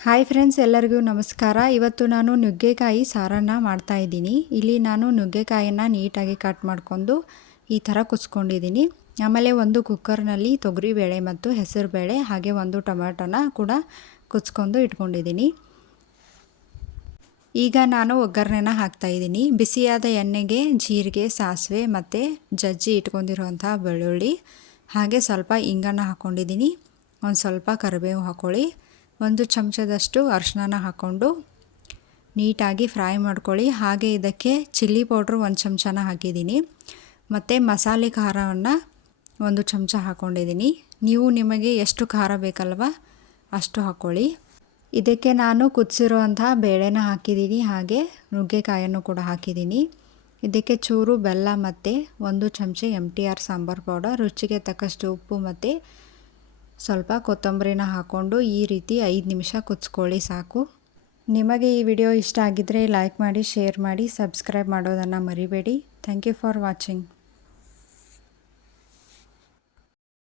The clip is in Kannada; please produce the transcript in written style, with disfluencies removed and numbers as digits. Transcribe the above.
ಹಾಯ್ ಫ್ರೆಂಡ್ಸ್, ಎಲ್ಲರಿಗೂ ನಮಸ್ಕಾರ. ಇವತ್ತು ನಾನು ನುಗ್ಗೆಕಾಯಿ ಸಾರನ್ನು ಮಾಡ್ತಾಯಿದ್ದೀನಿ. ಇಲ್ಲಿ ನಾನು ನುಗ್ಗೆಕಾಯಿನ ನೀಟಾಗಿ ಕಟ್ ಮಾಡ್ಕೊಂಡು ಈ ಥರ ಕುಚ್ಕೊಂಡಿದ್ದೀನಿ. ಆಮೇಲೆ ಒಂದು ಕುಕ್ಕರ್ನಲ್ಲಿ ತೊಗರಿಬೇಳೆ ಮತ್ತು ಹೆಸರುಬೇಳೆ ಹಾಗೆ ಒಂದು ಟೊಮ್ಯಾಟೋನ ಕೂಡ ಕುಚ್ಕೊಂಡು ಇಟ್ಕೊಂಡಿದ್ದೀನಿ. ಈಗ ನಾನು ಒಗ್ಗರಣೆನ ಹಾಕ್ತಾಯಿದ್ದೀನಿ. ಬಿಸಿಯಾದ ಎಣ್ಣೆಗೆ ಜೀರಿಗೆ, ಸಾಸಿವೆ ಮತ್ತು ಜಜ್ಜಿ ಇಟ್ಕೊಂಡಿರುವಂಥ ಬೆಳ್ಳುಳ್ಳಿ ಹಾಗೆ ಸ್ವಲ್ಪ ಇಂಗನ್ನು ಹಾಕ್ಕೊಂಡಿದ್ದೀನಿ. ಒಂದು ಸ್ವಲ್ಪ ಕರಿಬೇವು ಹಾಕ್ಕೊಳ್ಳಿ. ಒಂದು ಚಮಚದಷ್ಟು ಅರಿಶಿನ ಹಾಕ್ಕೊಂಡು ನೀಟಾಗಿ ಫ್ರೈ ಮಾಡ್ಕೊಳ್ಳಿ. ಹಾಗೆ ಇದಕ್ಕೆ ಚಿಲ್ಲಿ ಪೌಡ್ರು ಒಂದು ಚಮಚನ ಹಾಕಿದ್ದೀನಿ ಮತ್ತು ಮಸಾಲೆ ಖಾರವನ್ನು ಒಂದು ಚಮಚ ಹಾಕ್ಕೊಂಡಿದ್ದೀನಿ. ನೀವು ನಿಮಗೆ ಎಷ್ಟು ಖಾರ ಬೇಕಲ್ವ ಅಷ್ಟು ಹಾಕ್ಕೊಳ್ಳಿ. ಇದಕ್ಕೆ ನಾನು ಕುದಿಸಿರುವಂಥ ಬೇಳೆನ ಹಾಕಿದ್ದೀನಿ, ಹಾಗೆ ನುಗ್ಗೆಕಾಯನ್ನು ಕೂಡ ಹಾಕಿದ್ದೀನಿ. ಇದಕ್ಕೆ ಚೂರು ಬೆಲ್ಲ ಮತ್ತು ಒಂದು ಚಮಚ MTR ಸಾಂಬಾರು ಪೌಡರ್, ರುಚಿಗೆ ತಕ್ಕಷ್ಟು ಉಪ್ಪು ಮತ್ತು ಸ್ವಲ್ಪ ಕೊತ್ತಂಬರಿನ ಹಾಕ್ಕೊಂಡು ಈ ರೀತಿ 5 ನಿಮಿಷ ಕುದಿಸ್ಕೊಳ್ಳಿ ಸಾಕು. ನಿಮಗೆ ಈ ವಿಡಿಯೋ ಇಷ್ಟ ಆಗಿದ್ದರೆ ಲೈಕ್ ಮಾಡಿ, ಶೇರ್ ಮಾಡಿ, ಸಬ್ಸ್ಕ್ರೈಬ್ ಮಾಡೋದನ್ನು ಮರಿಬೇಡಿ. Thank you for watching.